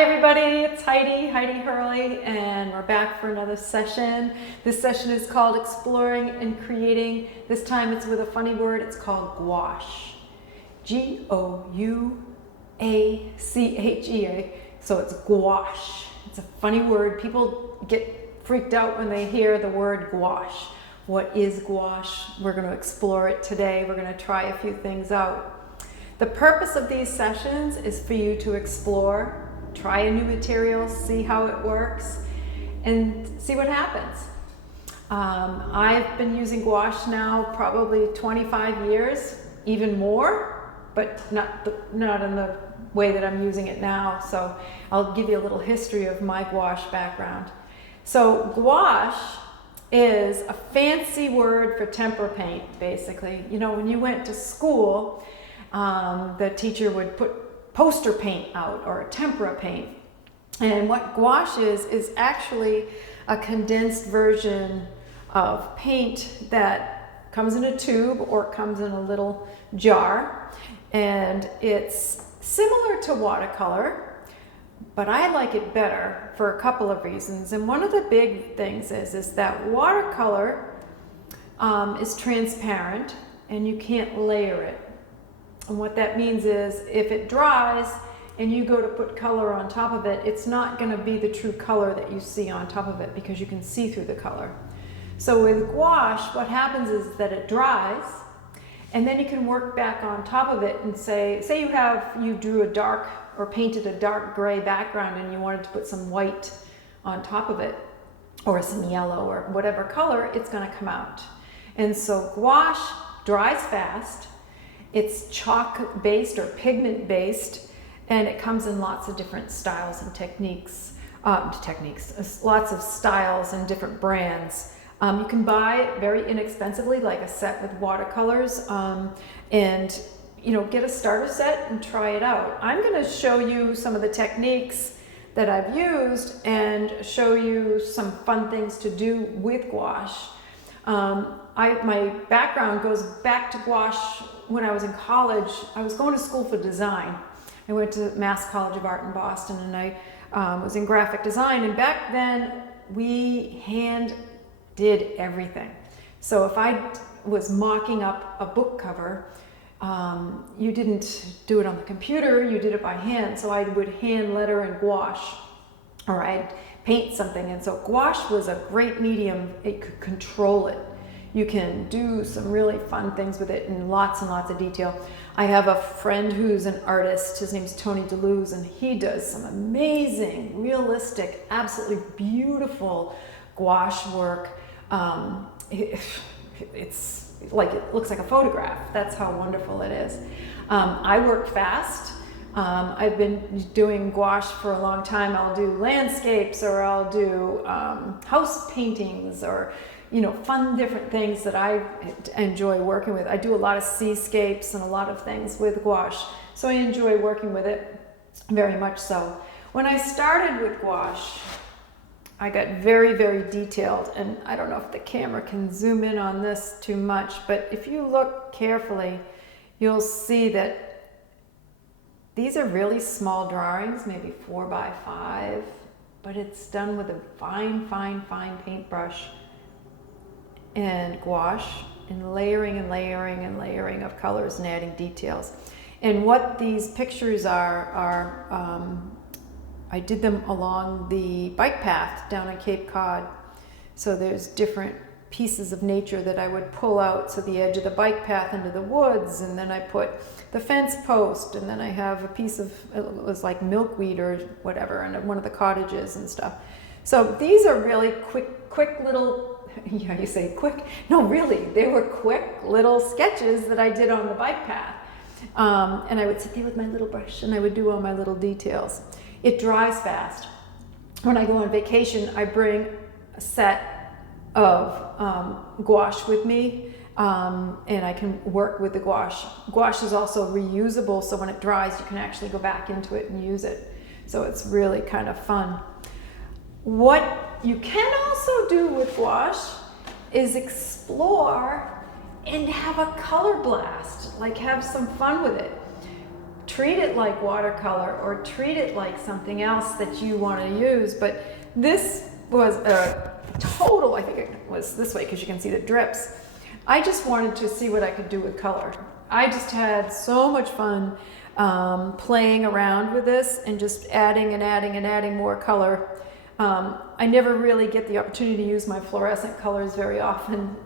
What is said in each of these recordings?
Hi everybody, it's Heidi Hurley, and we're back for another session. This session is called Exploring and Creating. This time it's with a funny word. It's called gouache. G-O-U-A-C-H-E. So it's gouache. It's a funny word. People get freaked out when they hear the word gouache. What is gouache? We're going to explore it today. We're going to try a few things out. The purpose of these sessions is for you to explore, try a new material, see how it works, and see what happens. I've been using gouache now probably 25 years, even more, but not in the way that I'm using it now. So I'll give you a little history of my gouache background. So gouache is a fancy word for tempera paint, basically. You know, when you went to school, the teacher would put poster paint out or tempera paint. And what gouache is actually a condensed version of paint that comes in a tube or comes in a little jar. And it's similar to watercolor, but I like it better for a couple of reasons. And one of the big things is that watercolor is transparent and you can't layer it. And what that means is if it dries and you go to put color on top of it, it's not going to be the true color that you see on top of it because you can see through the color. So with gouache, what happens is that it dries and then you can work back on top of it and say you drew a dark or painted a dark gray background and you wanted to put some white on top of it or some yellow or whatever color, it's going to come out. And so gouache dries fast. It's chalk based or pigment based, and it comes in lots of different styles and techniques, lots of styles and different brands. You can buy it very inexpensively, like a set with watercolors, and get a starter set and try it out. I'm going to show you some of the techniques that I've used and show you some fun things to do with gouache. My background goes back to gouache. When I was in college, I was going to school for design. I went to Mass College of Art in Boston, and I was in graphic design. And back then, we hand did everything. So if I was mocking up a book cover, you didn't do it on the computer, you did it by hand. So I would hand letter in gouache, or I'd paint something. And so gouache was a great medium. It could control it. You can do some really fun things with it in lots and lots of detail. I have a friend who's an artist. His name's Tony DeLuz, and he does some amazing, realistic, absolutely beautiful gouache work. It's like it looks like a photograph. That's how wonderful it is. I work fast. I've been doing gouache for a long time. I'll do landscapes, or I'll do house paintings, or fun different things that I enjoy working with. I do a lot of seascapes and a lot of things with gouache, so I enjoy working with it very much so. When I started with gouache, I got very, very detailed, and I don't know if the camera can zoom in on this too much, but if you look carefully, you'll see that these are really small drawings, maybe 4 by 5, but it's done with a fine paintbrush and gouache, and layering and layering and layering of colors and adding details. And what these pictures are I did them along the bike path down in Cape Cod. So there's different pieces of nature that I would pull out, so the edge of the bike path into the woods, and then I put the fence post, and then I have a piece of, it was like milkweed or whatever, and one of the cottages and stuff. So these are really quick little, yeah, you say quick? No, really, they were quick little sketches that I did on the bike path. And I would sit there with my little brush and I would do all my little details. It dries fast. When I go on vacation, I bring a set of gouache with me, and I can work with the gouache. Gouache is also reusable, so when it dries, you can actually go back into it and use it. So it's really kind of fun. What you can also do with gouache is explore and have a color blast, like have some fun with it. treat it like watercolor or treat it like something else that you want to use. But this was a total, I think it was this way because you can see the drips. I just wanted to see what I could do with color. I just had so much fun playing around with this and just adding and adding and adding more color. I never really get the opportunity to use my fluorescent colors very often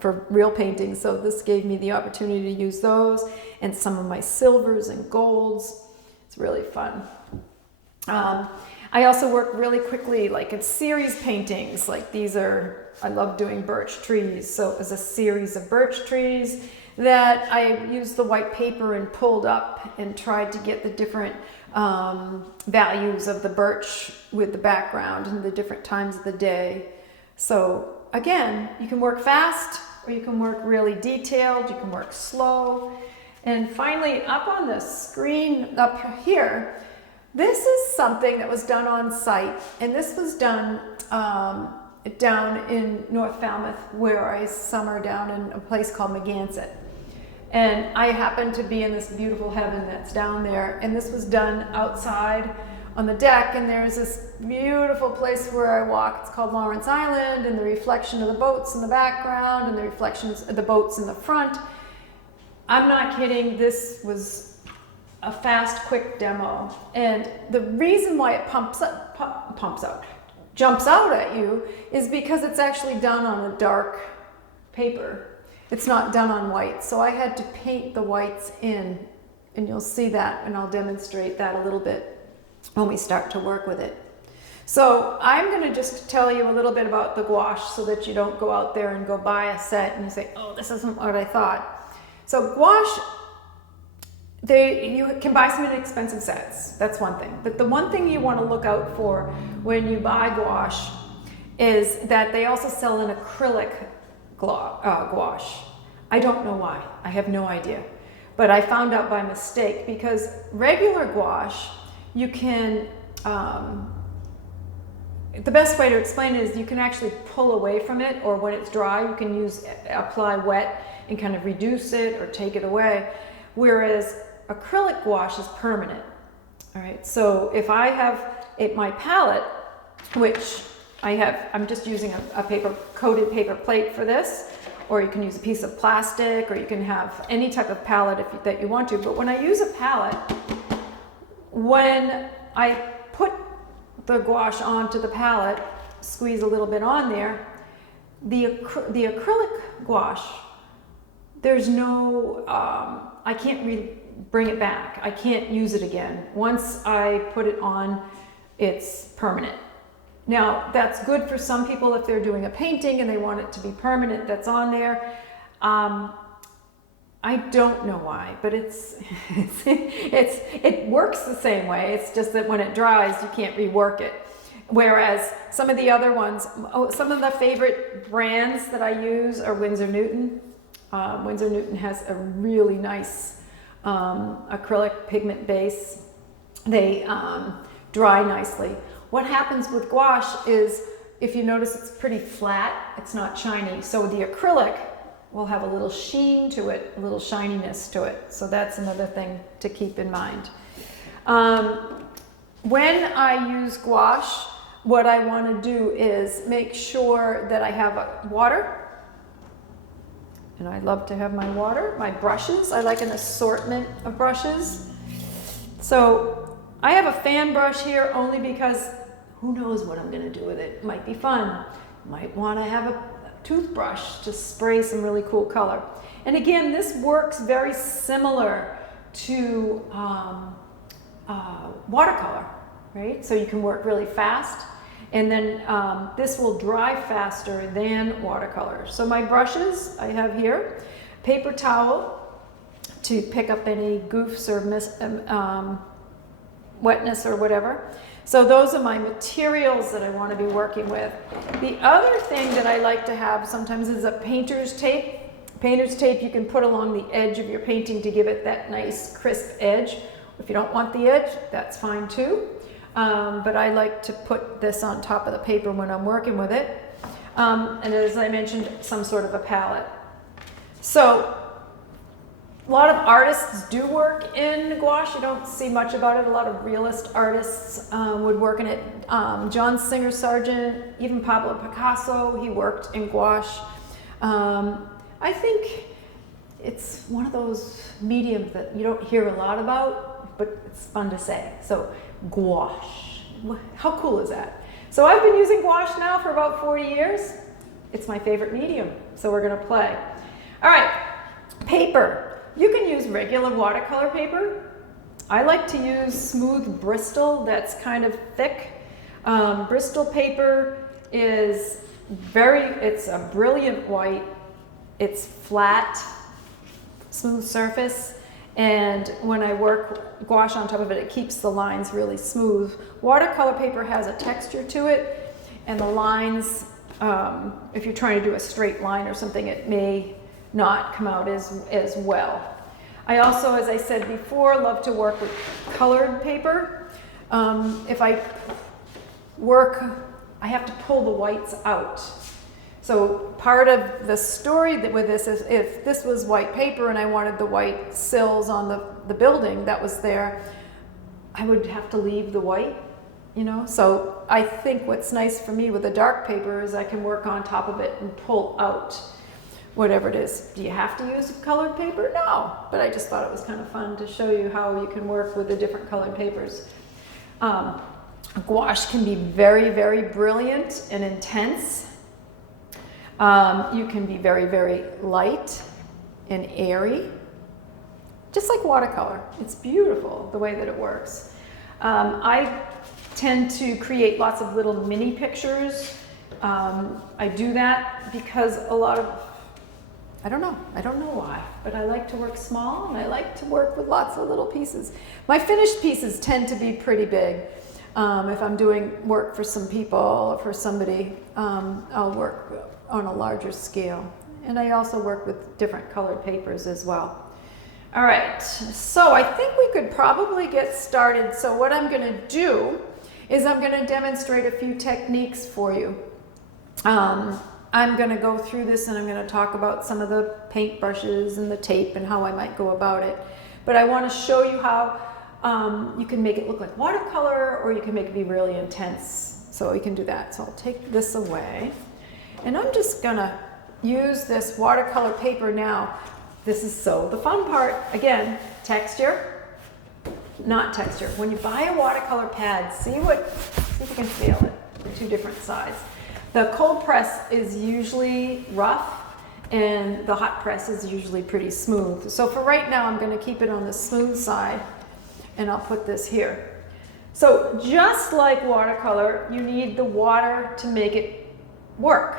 for real painting, so this gave me the opportunity to use those and some of my silvers and golds. It's really fun. I also work really quickly, like in series paintings, like I love doing birch trees, so it was a series of birch trees that I used the white paper and pulled up and tried to get the different values of the birch with the background and the different times of the day. So again, you can work fast or you can work really detailed, you can work slow. And finally, up on the screen up here, this is something that was done on site, and this was done down in North Falmouth, where I summer down in a place called Megansett. And I happened to be in this beautiful heaven that's down there, and this was done outside on the deck, and there's this beautiful place where I walk. It's called Lawrence Island, and the reflection of the boats in the background and the reflections of the boats in the front. I'm not kidding, this was a fast, quick demo. And the reason why it jumps out at you is because it's actually done on a dark paper. It's not done on white, so I had to paint the whites in, and you'll see that, and I'll demonstrate that a little bit when we start to work with it. So I'm going to just tell you a little bit about the gouache so that you don't go out there and go buy a set and you say, oh, this isn't what I thought. So gouache, you can buy some inexpensive sets, that's one thing. But the one thing you want to look out for when you buy gouache is that they also sell an acrylic gouache. I don't know why. I have no idea. But I found out by mistake, because regular gouache, you can, the best way to explain it is you can actually pull away from it, or when it's dry, you can apply wet and kind of reduce it or take it away. Whereas acrylic gouache is permanent. All right, so if I have my palette, which I'm just using a coated paper plate for this, or you can use a piece of plastic, or you can have any type of palette that you want to. But when I use a palette, when I put the gouache onto the palette, squeeze a little bit on there, the acrylic gouache, there's no, I can't bring it back. I can't use it again. Once I put it on, it's permanent. Now, that's good for some people if they're doing a painting and they want it to be permanent, that's on there. I don't know why, but it works the same way. It's just that when it dries, you can't rework it. Whereas some of the other ones, some of the favorite brands that I use are Winsor Newton. Winsor Newton has a really nice acrylic pigment base. They dry nicely. What happens with gouache is, if you notice, it's pretty flat, it's not shiny. So the acrylic will have a little sheen to it, a little shininess to it. So that's another thing to keep in mind. When I use gouache, what I want to do is make sure that I have water. And I love to have my water, my brushes. I like an assortment of brushes. So I have a fan brush here only because who knows what I'm going to do with it. It might be fun. Might want to have a toothbrush to spray some really cool color. And again, this works very similar to watercolor, right? So you can work really fast, and then this will dry faster than watercolor. So my brushes I have here, paper towel to pick up any goofs or wetness or whatever. So those are my materials that I want to be working with. The other thing that I like to have sometimes is a painter's tape. Painter's tape you can put along the edge of your painting to give it that nice crisp edge. If you don't want the edge, that's fine too. But I like to put this on top of the paper when I'm working with it. And as I mentioned, some sort of a palette. So A lot of artists do work in gouache. You don't see much about it. A lot of realist artists would work in it. John Singer Sargent, even Pablo Picasso, he worked in gouache. I think it's one of those mediums that you don't hear a lot about, but it's fun to say. So gouache, how cool is that? So I've been using gouache now for about 40 years. It's my favorite medium, so we're gonna play. All right, paper. You can use regular watercolor paper. I like to use smooth Bristol that's kind of thick. Bristol paper is it's a brilliant white. It's flat, smooth surface. And when I work gouache on top of it, it keeps the lines really smooth. Watercolor paper has a texture to it, and the lines, if you're trying to do a straight line or something, it may not come out as well. I also, as I said before, love to work with colored paper. If I work, I have to pull the whites out. So part of the story with this is if this was white paper and I wanted the white sills on the building that was there, I would have to leave the white, you know? So I think what's nice for me with the dark paper is I can work on top of it and pull out whatever it is. Do you have to use colored paper? No, but I just thought it was kind of fun to show you how you can work with the different colored papers. Gouache can be very, very brilliant and intense. You can be very, very light and airy, just like watercolor. It's beautiful the way that it works. I tend to create lots of little mini pictures. I do that because I don't know why, but I like to work small and I like to work with lots of little pieces. My finished pieces tend to be pretty big. If I'm doing work for some people or for somebody, I'll work on a larger scale. And I also work with different colored papers as well. All right, so I think we could probably get started. So what I'm gonna do is I'm gonna demonstrate a few techniques for you. I'm gonna go through this and I'm gonna talk about some of the paint brushes and the tape and how I might go about it. But I wanna show you how you can make it look like watercolor, or you can make it be really intense. So you can do that. So I'll take this away. And I'm just gonna use this watercolor paper now. This is the fun part. Again, texture, not texture. When you buy a watercolor pad, see if you can feel it. The two different sides. The cold press is usually rough, and the hot press is usually pretty smooth. So for right now, I'm gonna keep it on the smooth side, and I'll put this here. So just like watercolor, you need the water to make it work.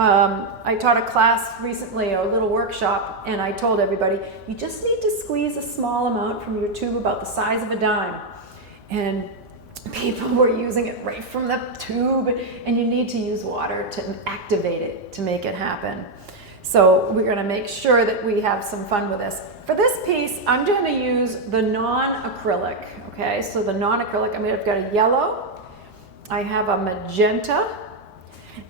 I taught a class recently, a little workshop, and I told everybody, you just need to squeeze a small amount from your tube about the size of a dime. And people were using it right from the tube, and you need to use water to activate it, to make it happen. So we're gonna make sure that we have some fun with this. For this piece, I'm gonna use the non-acrylic, okay? So the non-acrylic, I've got a yellow, I have a magenta,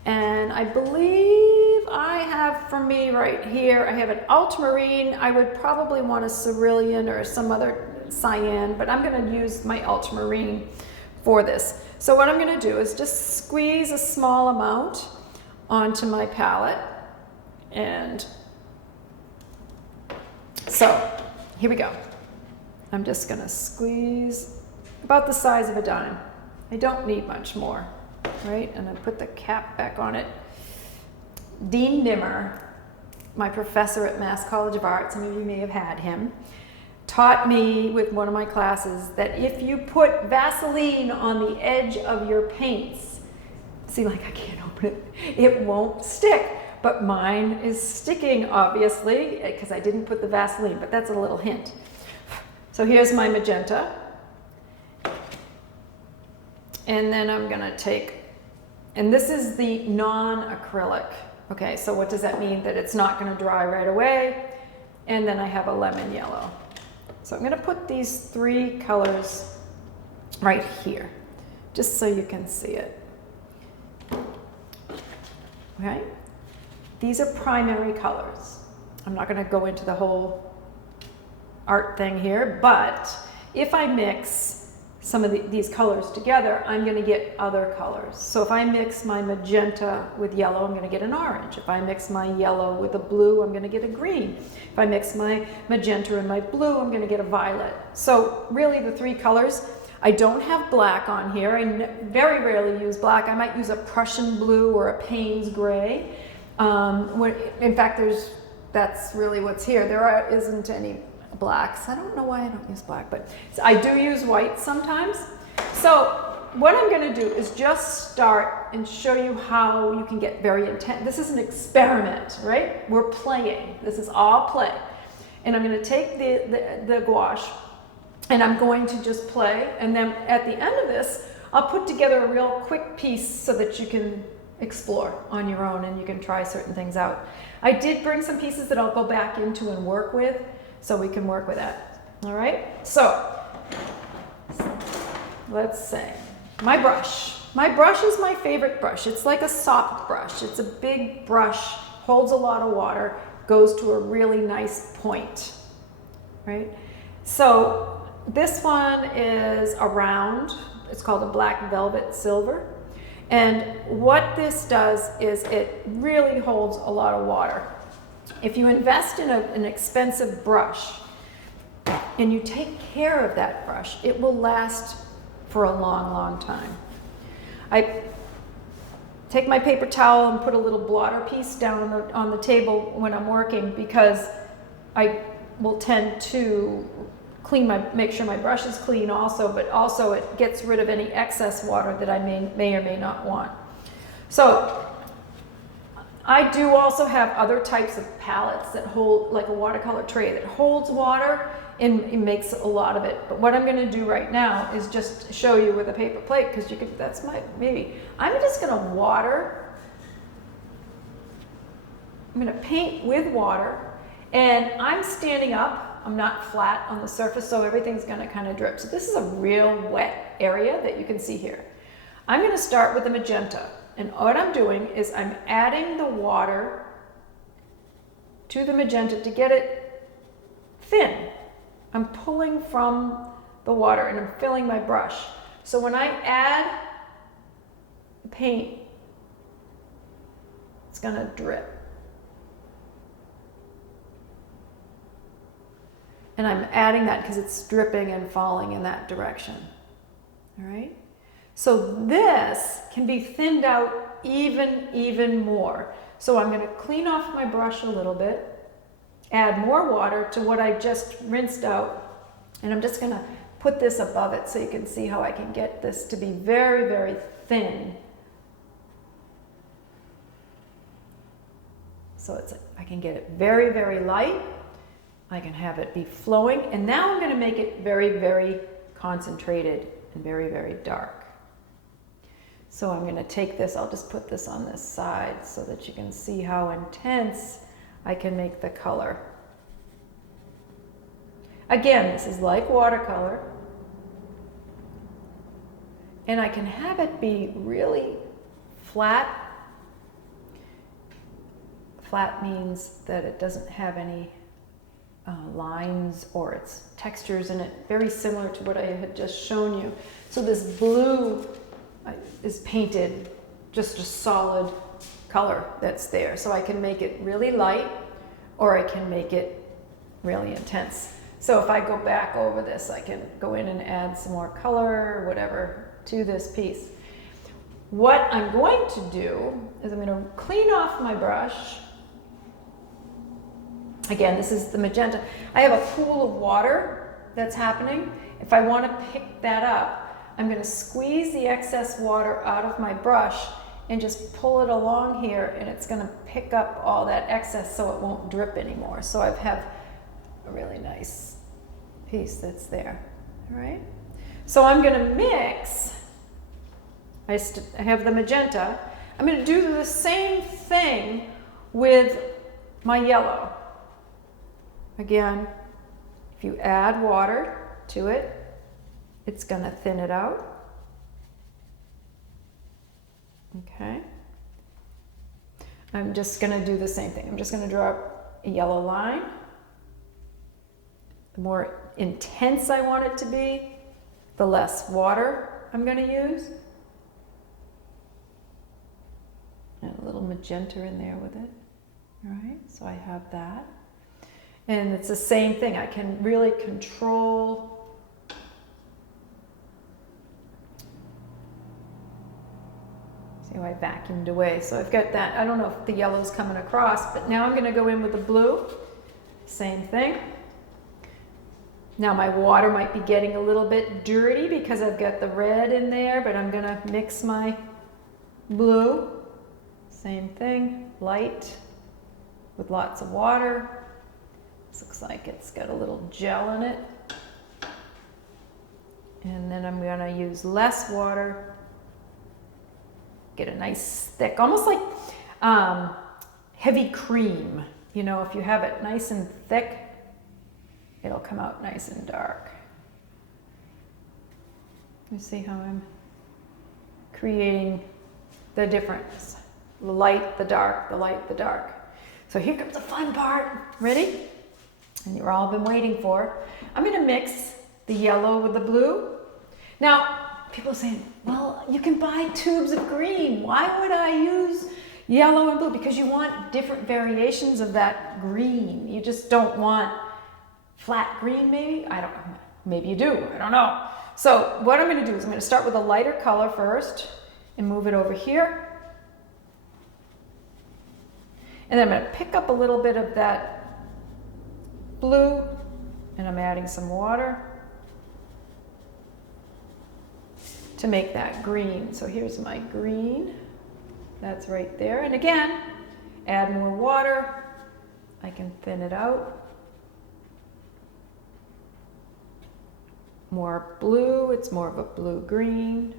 and I believe I have, for me right here, I have an ultramarine. I would probably want a cerulean or some other cyan, but I'm gonna use my ultramarine for this. So what I'm gonna do is just squeeze a small amount onto my palette. And so here we go. I'm just gonna squeeze about the size of a dime. I don't need much more. Right, and I put the cap back on it. Dean Nimmer, my professor at Mass College of Art, some of you may have had him, taught me with one of my classes that if you put Vaseline on the edge of your paints, see, like I can't open it, it won't stick. But mine is sticking, obviously, because I didn't put the Vaseline, but that's a little hint. So here's my magenta. And then I'm gonna take, and this is the non-acrylic. Okay, so what does that mean? That it's not gonna dry right away. And then I have a lemon yellow. So I'm gonna put these three colors right here, just so you can see it. Okay, these are primary colors. I'm not gonna go into the whole art thing here, but if I mix some of these colors together, I'm going to get other colors. So if I mix my magenta with yellow, I'm going to get an orange. If I mix my yellow with a blue, I'm going to get a green. If I mix my magenta and my blue, I'm going to get a violet. So really the three colors. I don't have black on here. I very rarely use black. I might use a Prussian blue or a Payne's gray. In fact, that's really what's here. There isn't any blacks. I don't know why I don't use black, but I do use white sometimes. So what I'm going to do is just start and show you how you can get very intense. This is an experiment, right? We're playing. This is all play. And I'm going to take the gouache and I'm going to just play. And then at the end of this, I'll put together a real quick piece so that you can explore on your own and you can try certain things out. I did bring some pieces that I'll go back into and work with, so we can work with that. All right, so let's say my brush. My brush is my favorite brush. It's like a soft brush. It's a big brush, holds a lot of water, goes to a really nice point, right? So this one is a round. It's called a black velvet silver. And what this does is it really holds a lot of water. If you invest in an expensive brush and you take care of that brush, it will last for a long, long time. I take my paper towel and put a little blotter piece down on the table when I'm working, because I will tend to make sure my brush is clean also, but also it gets rid of any excess water that I may or may not want. So I do also have other types of palettes that hold, like a watercolor tray that holds water and it makes a lot of it. But what I'm going to do right now is just show you with a paper plate, because that's my maybe. I'm just going to water. I'm going to paint with water, and I'm standing up. I'm not flat on the surface, so everything's going to kind of drip. So this is a real wet area that you can see here. I'm going to start with the magenta. And what I'm doing is I'm adding the water to the magenta to get it thin. I'm pulling from the water and I'm filling my brush. So when I add the paint, it's going to drip. And I'm adding that because it's dripping and falling in that direction. All right? So this can be thinned out even more. So I'm going to clean off my brush a little bit, add more water to what I just rinsed out, and I'm just going to put this above it so you can see how I can get this to be very, very thin. So I can get it very, very light. I can have it be flowing, and now I'm going to make it very, very concentrated and very, very dark. So I'm going to take this, I'll just put this on this side so that you can see how intense I can make the color. Again, this is like watercolor, and I can have it be really flat. Flat means that it doesn't have any lines or its textures in it, very similar to what I had just shown you. So this blue is painted just a solid color that's there. So I can make it really light or I can make it really intense. So if I go back over this, I can go in and add some more color or whatever to this piece. What I'm going to do is I'm going to clean off my brush. Again, this is the magenta. I have a pool of water that's happening. If I want to pick that up, I'm going to squeeze the excess water out of my brush and just pull it along here, and it's going to pick up all that excess so it won't drip anymore. So I have a really nice piece that's there. All right? So I'm going to mix. I have the magenta. I'm going to do the same thing with my yellow. Again, if you add water to it, it's going to thin it out. Okay. I'm just going to do the same thing. I'm just going to draw a yellow line, The more intense I want it to be, the less water I'm going to use. And a little magenta in there with it. All right, so I have that. And it's the same thing. I can really control see how I vacuumed away. So I've got that. I don't know if the yellow's coming across, but now I'm going to go in with the blue. Same thing. Now my water might be getting a little bit dirty because I've got the red in there, but I'm going to mix my blue. Same thing, light with lots of water. This looks like it's got a little gel in it. And then I'm going to use less water. Get a nice thick, almost like heavy cream. You know, if you have it nice and thick, it'll come out nice and dark. You see how I'm creating the difference. The light, the dark, the light, the dark. So here comes the fun part. Ready? And you've all been waiting for. I'm going to mix the yellow with the blue. Now, people are saying, well, you can buy tubes of green. Why would I use yellow and blue? Because you want different variations of that green. You just don't want flat green, maybe? I don't know. Maybe you do. I don't know. So what I'm going to do is I'm going to start with a lighter color first and move it over here. And then I'm going to pick up a little bit of that blue, and I'm adding some water to make that green. So here's my green. That's right there. And again, add more water. I can thin it out. More blue. It's more of a blue-green.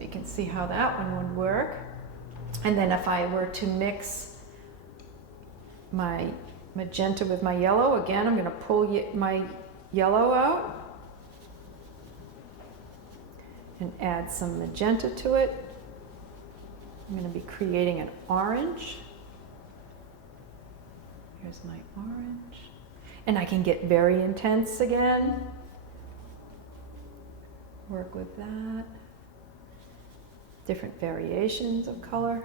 You can see how that one would work. And then if I were to mix my magenta with my yellow, again, I'm going to pull my yellow out and add some magenta to it. I'm going to be creating an orange. Here's my orange. And I can get very intense again. Work with that. Different variations of color.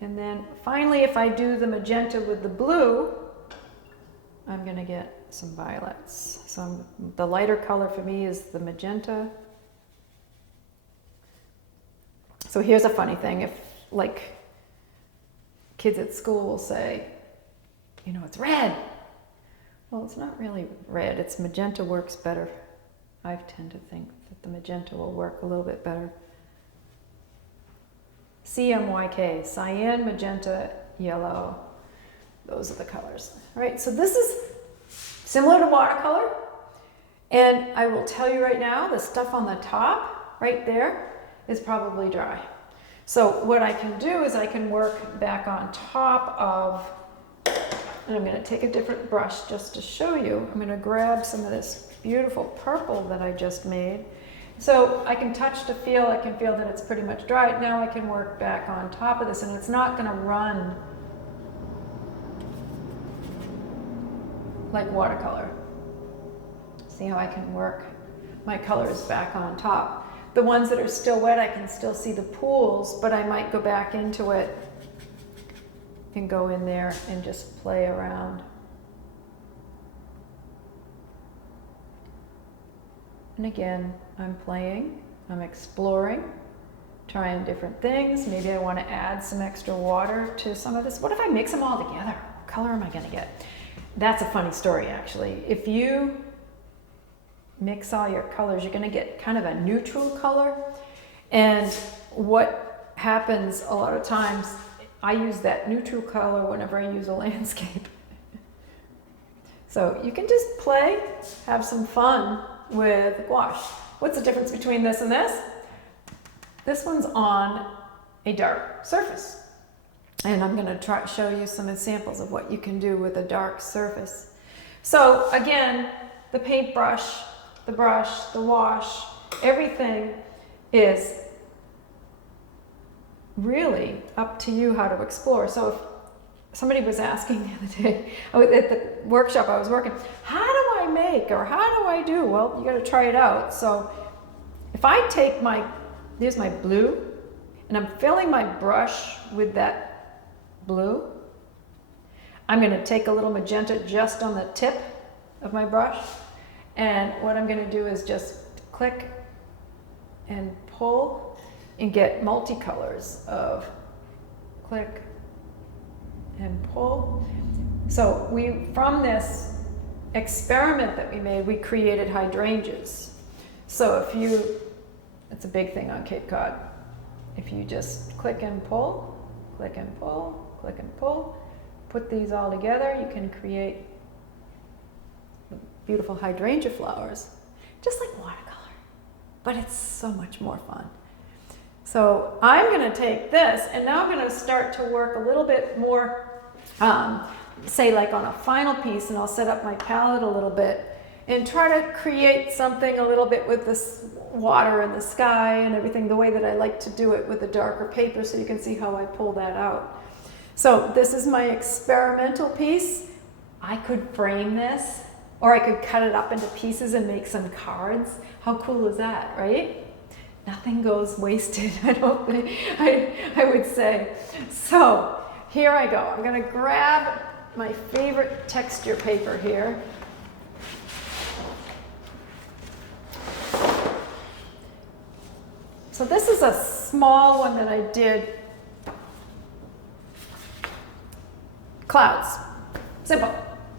And then finally, if I do the magenta with the blue, I'm going to get some violets. So the lighter color for me is the magenta. So here's a funny thing. If, like, kids at school will say, you know, it's red. Well, it's not really red. It's magenta works better. I tend to think that the magenta will work a little bit better. CMYK, cyan, magenta, yellow. Those are the colors. All right, so this is similar to watercolor. And I will tell you right now, the stuff on the top right there is probably dry. So what I can do is I can work back on top of, and I'm going to take a different brush just to show you. I'm going to grab some of this beautiful purple that I just made. So I can touch to feel, I can feel that it's pretty much dry. Now I can work back on top of this, and it's not going to run like watercolor. See how I can work my colors back on top. The ones that are still wet, I can still see the pools, but I might go back into it and go in there and just play around. And again, I'm playing, I'm exploring, trying different things. Maybe I want to add some extra water to some of this. What if I mix them all together? What color am I going to get? That's a funny story, actually. If you mix all your colors, you're going to get kind of a neutral color. And what happens a lot of times, I use that neutral color whenever I use a landscape. So you can just play, have some fun with gouache. What's the difference between this and this? This one's on a dark surface. And I'm going to show you some examples of what you can do with a dark surface. So again, the paintbrush, the brush, the wash, everything is really up to you how to explore. So if somebody was asking the other day at the workshop I was working, how do I make, or how do I do? Well, you got to try it out. So if I take here's my blue, and I'm filling my brush with that blue, I'm going to take a little magenta just on the tip of my brush, and what I'm going to do is just click and pull and get multicolors of click and pull. So from this experiment that we made, we created hydrangeas. So it's a big thing on Cape Cod. If you just click and pull, click and pull, click and pull, put these all together, you can create beautiful hydrangea flowers, just like watercolor, but it's so much more fun. So I'm going to take this, and now I'm going to start to work a little bit more, say like on a final piece, and I'll set up my palette a little bit and try to create something a little bit with this water and the sky and everything, the way that I like to do it with the darker paper, so you can see how I pull that out. So this is my experimental piece. I could frame this, or I could cut it up into pieces and make some cards. How cool is that, right? Nothing goes wasted, I don't think, I would say. So here I go. I'm going to grab my favorite texture paper here. So this is a small one that I did. Clouds. Simple,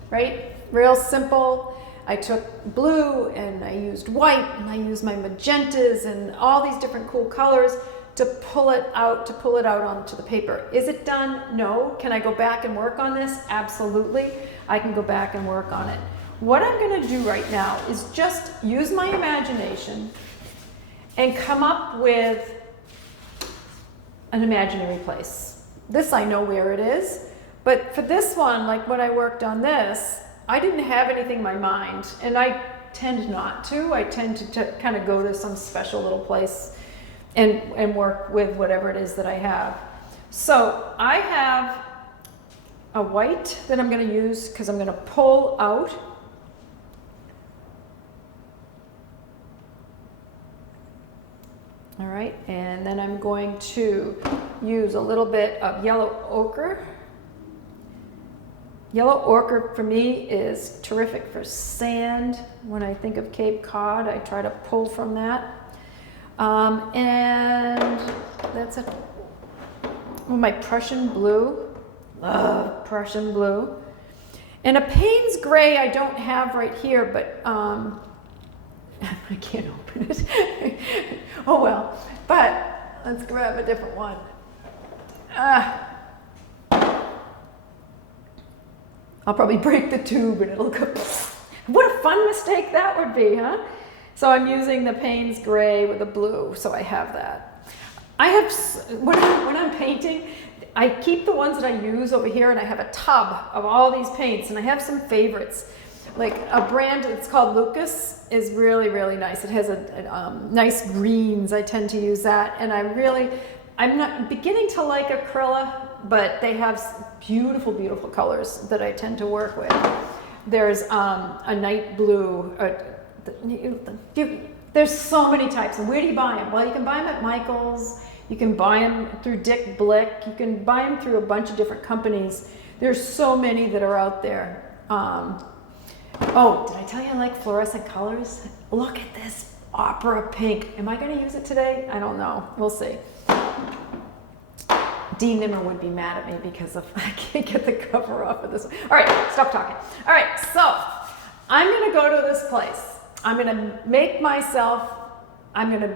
right? Real simple. I took blue and I used white and I used my magentas and all these different cool colors to pull it out onto the paper. Is it done? No. Can I go back and work on this? Absolutely. I can go back and work on it. What I'm going to do right now is just use my imagination and come up with an imaginary place. This I know where it is, but for this one, like when I worked on this, I didn't have anything in my mind, and I tend not to. I tend to kind of go to some special little place and work with whatever it is that I have. So I have a white that I'm going to use because I'm going to pull out. All right, and then I'm going to use a little bit of yellow ochre. Yellow ochre for me is terrific for sand. When I think of Cape Cod, I try to pull from that. And that's it. Oh, my Prussian blue. Love Prussian blue. And a Payne's gray I don't have right here, but I can't open it. Oh well, but let's grab a different one. I'll probably break the tube and it'll go. What a fun mistake that would be, huh? So I'm using the Payne's gray with the blue, so I have that. I have, when I'm painting, I keep the ones that I use over here, and I have a tub of all these paints, and I have some favorites. Like a brand that's called Lucas is really, really nice. It has a nice greens. I tend to use that, and I'm not beginning to like acrylic, but they have beautiful, beautiful colors that I tend to work with. There's a night blue. There's so many types. And where do you buy them? Well, you can buy them at Michael's. You can buy them through Dick Blick. You can buy them through a bunch of different companies. There's so many that are out there. Oh, did I tell you I like fluorescent colors? Look at this opera pink. Am I going to use it today? I don't know. We'll see. Dean Nimmer would be mad at me because I can't get the cover off of this one. All right, stop talking. All right, so I'm going to go to this place. I'm going to make myself, I'm going to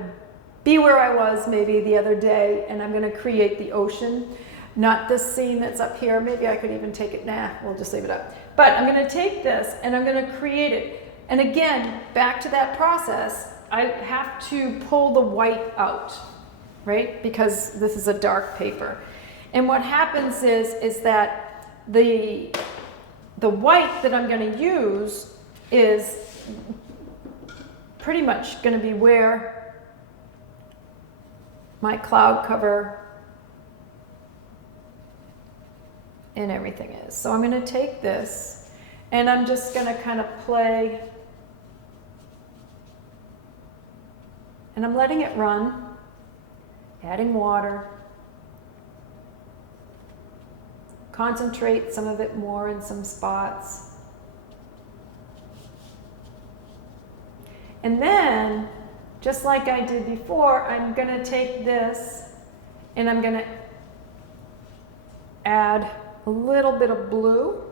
be where I was maybe the other day, and I'm going to create the ocean. Not this scene that's up here. Maybe I could even take it. Nah, we'll just leave it up. But I'm going to take this and I'm going to create it. And again, back to that process, I have to pull the white out, right? Because this is a dark paper. And what happens is that the white that I'm going to use is pretty much going to be where my cloud cover and everything is. So I'm going to take this and I'm just going to kind of play, and I'm letting it run, adding water, concentrate some of it more in some spots. And then, just like I did before, I'm going to take this and I'm going to add a little bit of blue.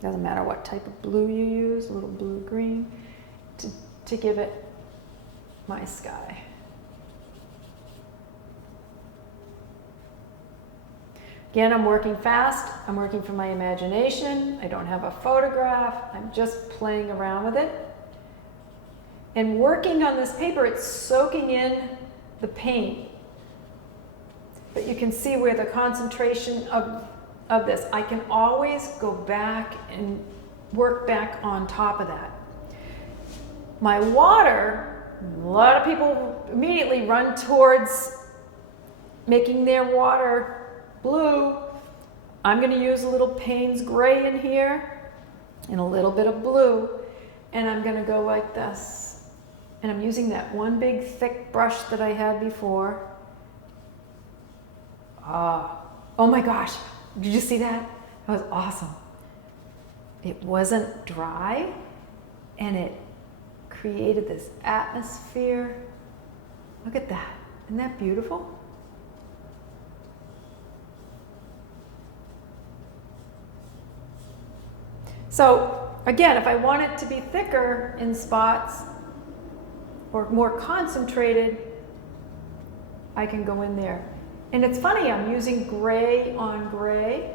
Doesn't matter what type of blue you use, a little blue-green, to give it my sky. Again, I'm working fast. I'm working from my imagination. I don't have a photograph. I'm just playing around with it. And working on this paper, it's soaking in the paint. But you can see where the concentration of this, I can always go back and work back on top of that. My water, a lot of people immediately run towards making their water blue. I'm going to use a little Payne's gray in here and a little bit of blue, and I'm going to go like this. And I'm using that one big thick brush that I had before. Oh my gosh, did you see that? That was awesome. It wasn't dry, and it created this atmosphere. Look at that. Isn't that beautiful? So again, if I want it to be thicker in spots or more concentrated, I can go in there. And it's funny, I'm using gray on gray,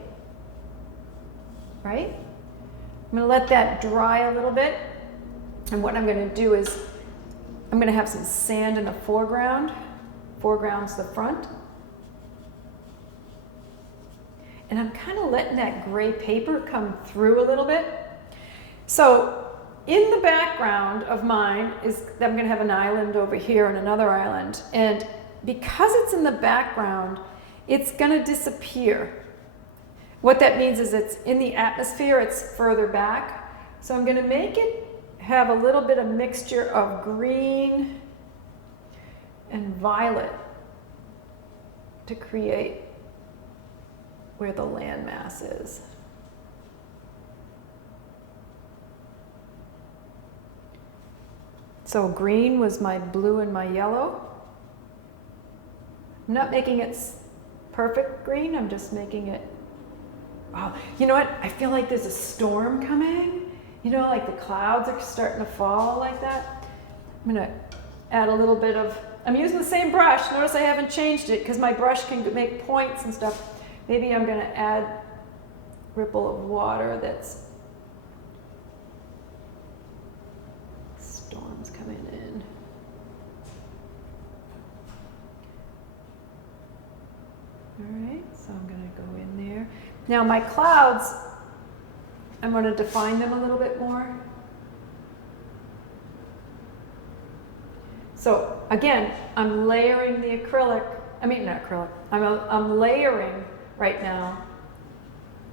right? I'm going to let that dry a little bit. And what I'm going to do is I'm going to have some sand in the foreground. Foreground's the front. And I'm kind of letting that gray paper come through a little bit. So in the background of mine is, I'm going to have an island over here and another island. And because it's in the background, it's going to disappear. What that means is it's in the atmosphere, it's further back. So I'm going to make it have a little bit of mixture of green and violet to create where the landmass is. So green was my blue and my yellow. I'm not making it perfect green, I'm just making it, oh, you know what? I feel like there's a storm coming. You know, like the clouds are starting to fall like that. I'm gonna add a little bit of, I'm using the same brush. Notice I haven't changed it because my brush can make points and stuff. Maybe I'm going to add a ripple of water that's, storms coming in. All right, so I'm going to go in there. Now my clouds, I'm going to define them a little bit more. So again, I'm layering the acrylic, not acrylic, I'm layering right now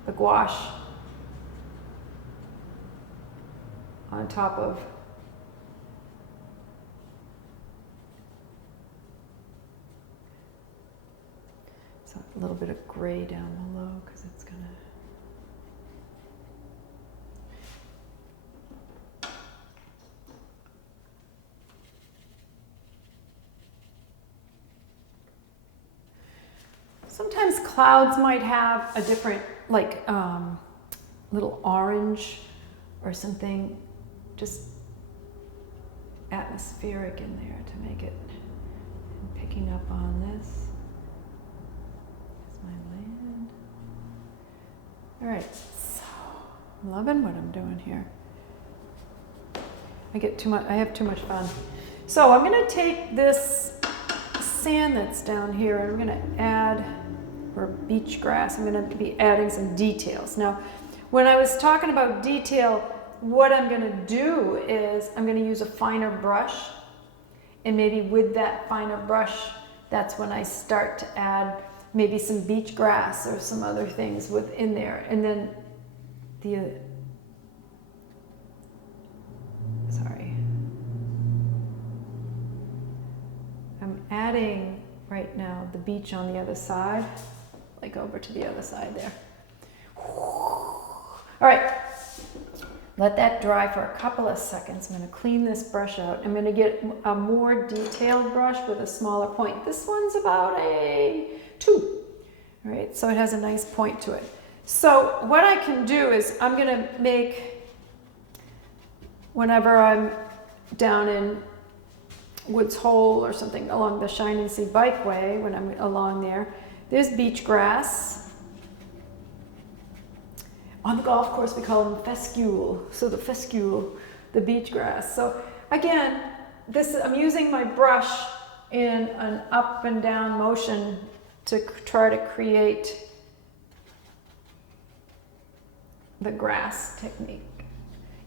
the gouache on top of so a little bit of gray down below because it's gonna sometimes clouds might have a different, like little orange or something, just atmospheric in there to make it. I'm picking up on this. There's my land. All right, so I'm loving what I'm doing here. I have too much fun. So I'm going to take this sand that's down here and I'm going to add, or beach grass, I'm going to be adding some details. Now, when I was talking about detail, what I'm going to do is I'm going to use a finer brush, and maybe with that finer brush, that's when I start to add maybe some beach grass or some other things within there. And then I'm adding right now the beach on the other side, like over to the other side there. All right, let that dry for a couple of seconds. I'm going to clean this brush out. I'm going to get a more detailed brush with a smaller point. This one's about a 2. All right, so it has a nice point to it. So what I can do is I'm going to make, whenever I'm down in Woods Hole or something along the Shining Sea Bikeway, when I'm along there, there's beach grass. On the golf course, we call them fescule. So the fescule, the beach grass. So again, I'm using my brush in an up and down motion to try to create the grass technique.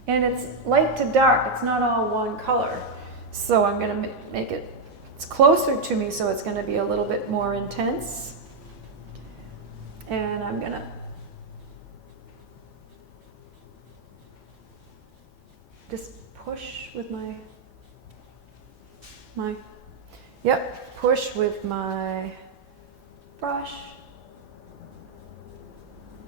And it's light to dark, it's not all one color. So I'm going to make it, it's closer to me, so it's going to be a little bit more intense. And I'm going to just push with push with my brush.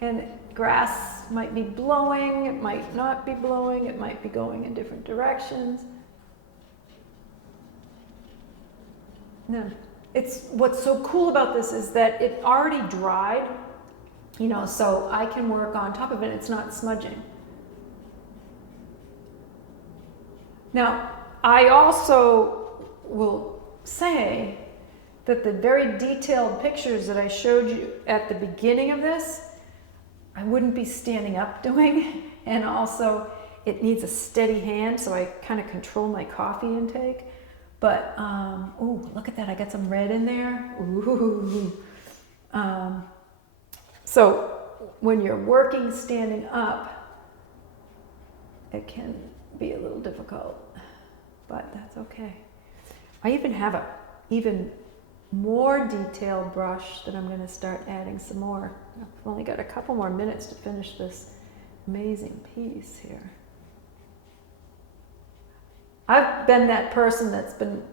And grass might be blowing, it might not be blowing, it might be going in different directions. No, what's so cool about this is that it already dried, so I can work on top of it, it's not smudging. Now, I also will say that the very detailed pictures that I showed you at the beginning of this, I wouldn't be standing up doing, and also it needs a steady hand, so I kind of control my coffee intake. But, oh, look at that, I got some red in there. Ooh. So when you're working standing up, it can be a little difficult, but that's okay. I even have a even more detailed brush that I'm going to start adding some more. I've only got a couple more minutes to finish this amazing piece here. I've been that person that's been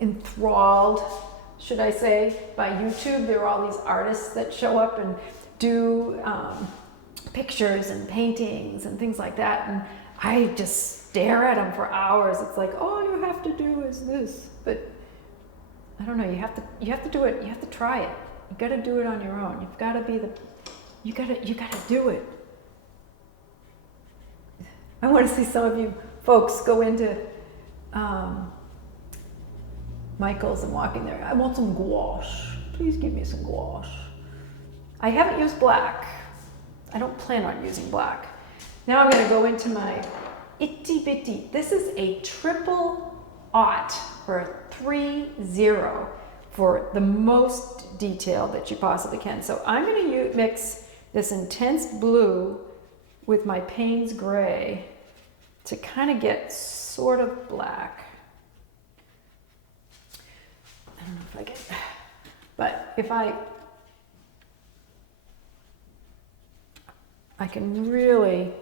enthralled, should I say, by YouTube. There are all these artists that show up and do pictures and paintings and things like that, and I just stare at them for hours. It's like, all you have to do is this, but I don't know. You have to do it. You have to try it. You got to do it on your own. You've got to be you got to do it. I want to see some of you folks go into Michael's and walking there. I want some gouache. Please give me some gouache. I haven't used black. I don't plan on using black. Now I'm going to go into my itty bitty. This is a 000 or a 30 for the most detail that you possibly can. So I'm going to mix this intense blue with my Payne's gray to kind of get sort of black. I don't know if I get, but if I can really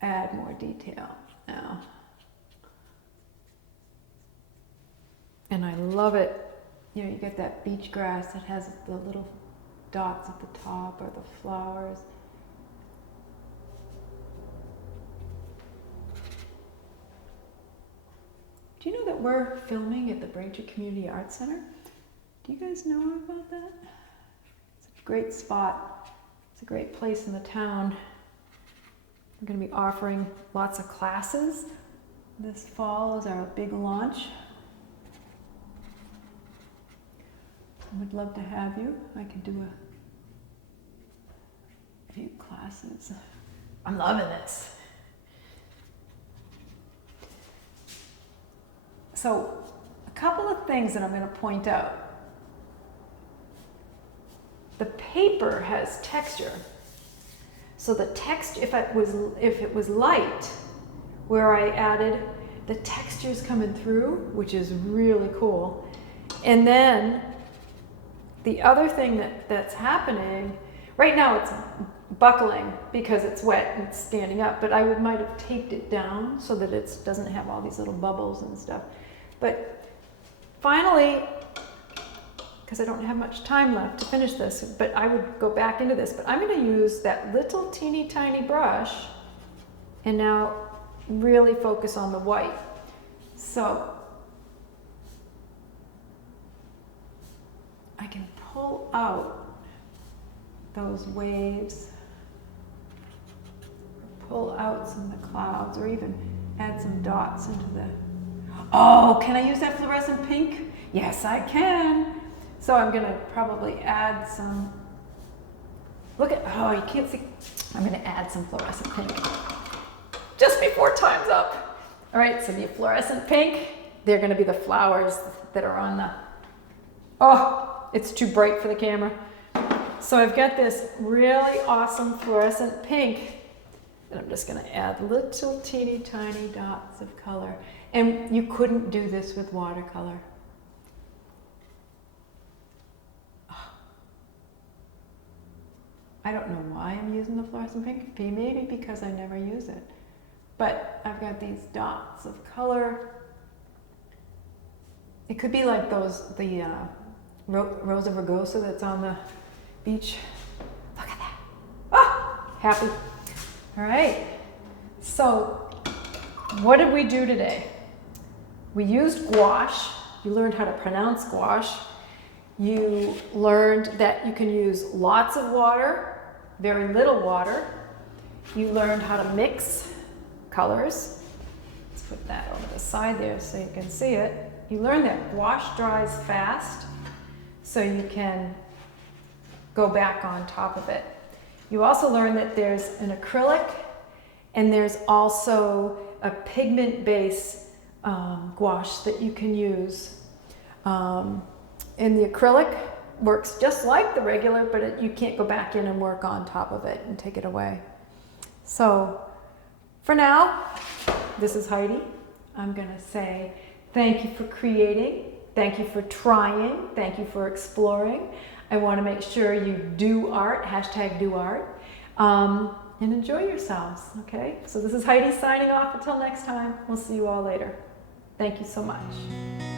add more detail now. And I love it. You get that beach grass that has the little dots at the top or the flowers. Do you know that we're filming at the Braintree Community Arts Center? Do you guys know about that? It's a great spot. It's a great place in the town. We're going to be offering lots of classes. This fall is our big launch. I would love to have you. I could do a few classes. I'm loving this. So, a couple of things that I'm going to point out. The paper has texture. So the text, if it was light, where I added, the texture's coming through, which is really cool. And then the other thing that's happening, right now it's buckling because it's wet and it's standing up, but I might have taped it down so that it doesn't have all these little bubbles and stuff. But finally, because I don't have much time left to finish this, but I would go back into this, but I'm going to use that little teeny tiny brush and now really focus on the white. So I can pull out those waves, pull out some of the clouds, or even add some dots into the... Oh, can I use that fluorescent pink? Yes, I can. So I'm going to probably add some... Look at... Oh, you can't see. I'm going to add some fluorescent pink just before time's up. All right, so the fluorescent pink, they're going to be the flowers that are on the... Oh, it's too bright for the camera. So I've got this really awesome fluorescent pink, and I'm just going to add little teeny tiny dots of color. And you couldn't do this with watercolor. I don't know why I'm using the fluorescent pink, maybe because I never use it. But I've got these dots of color. It could be like those, the Rosa Rugosa that's on the beach. Look at that. Ah, happy. All right. So what did we do today? We used gouache. You learned how to pronounce gouache. You learned that you can use lots of water, very little water. You learned how to mix colors. Let's put that over the side there so you can see it. You learned that gouache dries fast, so you can go back on top of it. You also learned that there's an acrylic and there's also a pigment-based gouache that you can use. And the acrylic works just like the regular, but you can't go back in and work on top of it and take it away. So for now, this is Heidi. I'm going to say thank you for creating, thank you for trying, thank you for exploring. I want to make sure you do art, #doart, and enjoy yourselves, okay? So this is Heidi signing off. Until next time, we'll see you all later. Thank you so much.